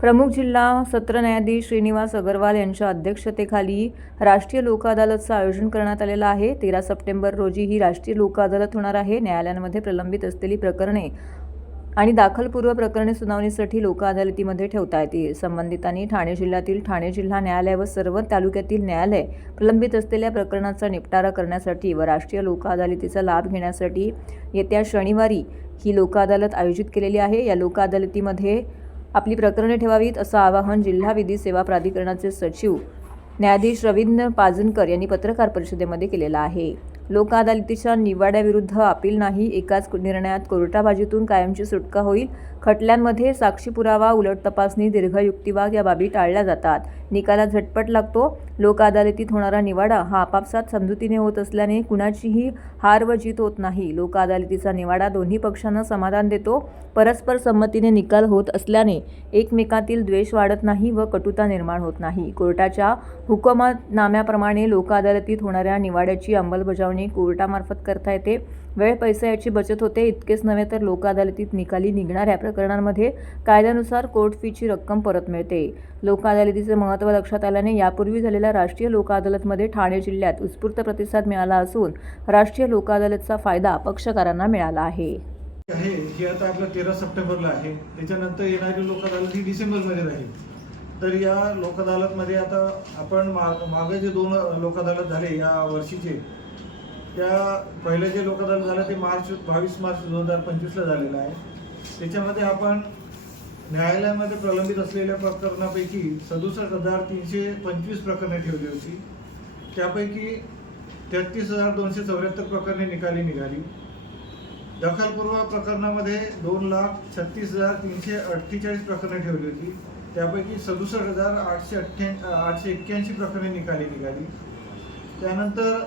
प्रमुख जिल्हा सत्र न्यायाधीश श्रीनिवास अगरवाल यांच्या अध्यक्षतेखाली राष्ट्रीय लोक अदालतचं आयोजन करण्यात आलेलं आहे. तेरा सप्टेंबर रोजी ही राष्ट्रीय लोक अदालत होणार आहे. न्यायालयांमध्ये प्रलंबित असलेली प्रकरणे आणि दाखलपूर्व प्रकरणे सुनावणीसाठी लोक अदालतीमध्ये ठेवता येतील. संबंधितांनी ठाणे जिल्ह्यातील ठाणे जिल्हा न्यायालय व सर्व तालुक्यातील न्यायालय प्रलंबित असलेल्या प्रकरणाचा निपटारा करण्यासाठी व राष्ट्रीय लोक अदालतीचा लाभ घेण्यासाठी येत्या शनिवारी ही लोक अदालत आयोजित केलेली आहे. या लोक अदालतीमध्ये आपली प्रकरणे ठेवावीत असं आवाहन जिल्हा विधी सेवा प्राधिकरणाचे सचिव न्यायाधीश रवींद्र पाजनकर यांनी पत्रकार परिषदेमध्ये केलेलं आहे. लोक अदालतीच्या निवाड्याविरुद्ध अपील नाही एकाच निर्णयात कोर्टाबाजीतून कायमची सुटका होईल. खटल्यांमध्ये साक्षी पुरावा उलट तपासणी दीर्घ युक्तिवाद या बाबी टाळल्या जातात. निकाला झटपट लागतो. लोक अदालतीत होणारा निवाडा हा आपापसात समजुतीने होत असल्याने कुणाचीही हार व जीत होत नाही. लोक अदालतीचा निवाडा दोन्ही पक्षांना समाधान देतो. परस्पर संमतीने निकाल होत असल्याने एकमेकातील द्वेष वाढत नाही व कटुता निर्माण होत नाही. कोर्टाच्या हुकमनाम्याप्रमाणे लोक अदालतीत होणाऱ्या निवाड्याची अंमलबजावणी कोर्टामार्फत करता येते. वेळ पैसा याची बचत होते. इतकेच नव्हे तर लोक अदालतीत निकाली निघणाऱ्या प्रकरणांमध्ये कायद्यानुसार कोर्ट फीची रक्कम परत मिळते. लोक अदालतीचे महत्त्व लक्षात आल्याने यापूर्वी झालेल्या राष्ट्रीय लोक अदालतमध्ये ठाणे जिल्ह्यात उत्स्फूर्त प्रतिसाद मिळाला असून राष्ट्रीय लोक अदालतचा फायदा पक्षकारांना मिळाला आहे. आहे ही आता आपलं तेरा सप्टेंबरला आहे. त्याच्यानंतर येणारी लोक अदालत ही डिसेंबरमध्ये राहील. तर या लोक अदालतमध्ये आता आपण माग मागे जे दोन लोक अदालत झाले या वर्षीचे त्या पहिले जे लोक अदालत झालं ते मार्च बावीस मार्च दोन हजार पंचवीसला झालेलं आहे. त्याच्यामध्ये आपण न्यायालयामध्ये प्रलंबित असलेल्या प्रकरणापैकी सदुसष्ट हजार तीनशे पंचवीस प्रकरणे ठेवली होती. त्यापैकी तेहतीस हजार दोनशे चौऱ्याहत्तर प्रकरणे निकाली निघाली. दखलपूर्व प्रकरणामध्ये दोन लाख छत्तीस हजार तीनशे अठ्ठेचाळीस प्रकरणे ठेवली होती. त्यापैकी सदुसष्ट हजार आठशे अठ्ठ्या आठशे एक्क्याऐंशी प्रकरणे निकाली निघाली. त्यानंतर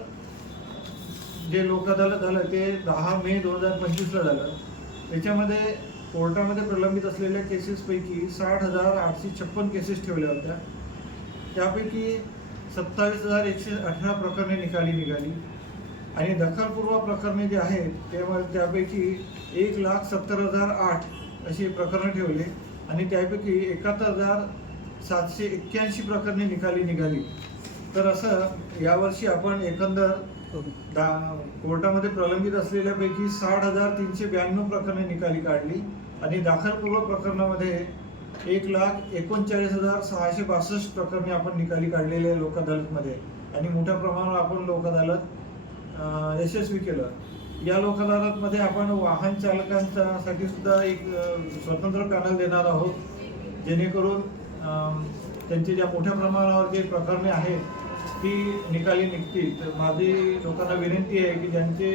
जे लोक अदालत झालं ते दहा मे दोन हजार पंचवीसला झालं. त्याच्यामध्ये कोर्टामध्ये प्रलंबित असलेल्या केसेसपैकी साठ हजार आठशे छप्पन केसेस ठेवल्या होत्या. त्यापैकी सत्तावीस हजार एकशे अठरा प्रकरणे निकाली निघाली. आणि दखलपूर्व प्रकरणे जे आहेत त्यामध्ये त्यापैकी एक लाख सत्तर हजार आठ अशी प्रकरणं ठेवले. आणि त्यापैकी एकाहत्तर हजार सातशे एक्क्याऐंशी प्रकरणे निकाली निघाली. तर असं यावर्षी आपण एकंदर कोर्टामध्ये प्रलंबित असलेल्यापैकी साठ हजार तीनशे ब्याण्णव प्रकरणे निकाली काढली आणि दाखलपूर्व प्रकरणामध्ये एक लाख एकोणचाळीस हजार सहाशे बासष्ट प्रकरणे आपण निकाली काढलेले आहे लोक अदालतमध्ये आणि मोठ्या प्रमाणावर आपण लोक अदालत यशस्वी केलं. या लोक अदालतमध्ये आपण वाहन चालकांसाठी सुद्धा एक स्वतंत्र पॅनल देणार आहोत. जेणेकरून त्यांचे ज्या मोठ्या प्रमाणावर जे प्रकरणे आहेत ती निकाली निघतील तर माझी लोकांना विनंती आहे की ज्यांचे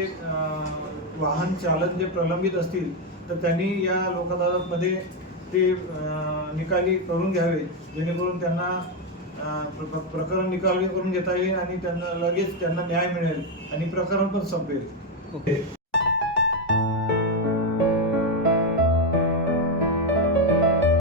वाहन चालक जे प्रलंबित असतील तर त्यांनी या लोक ते निकाली करून घ्यावे. जेणेकरून त्यांना प्रकरण निकाली करून घेता येईल आणि त्यांना लगेच त्यांना न्याय मिळेल आणि प्रकरण पण संपेल.